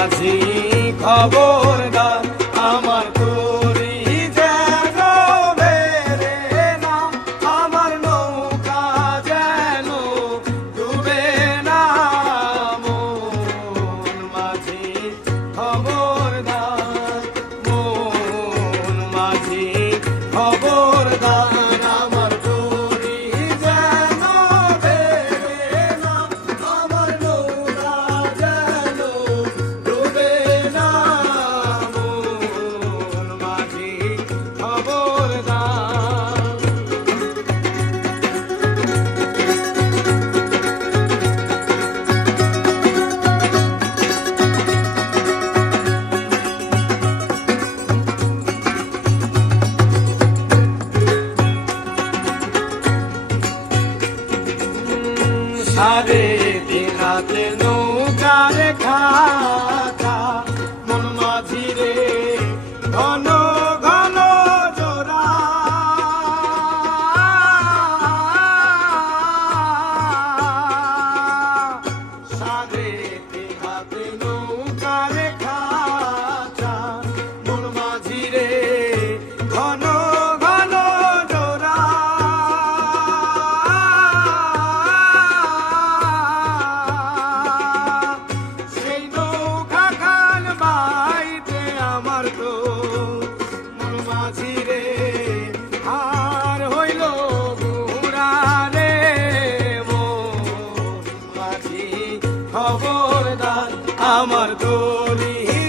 মাঝি খবর আমার তোরি যেন বেড়ে না, আমার নৌকা যেন ডুবে না। মন মাঝি খবরদার, মন মাঝি খবর আরে তিন হাতে নৌকার খাত Glory.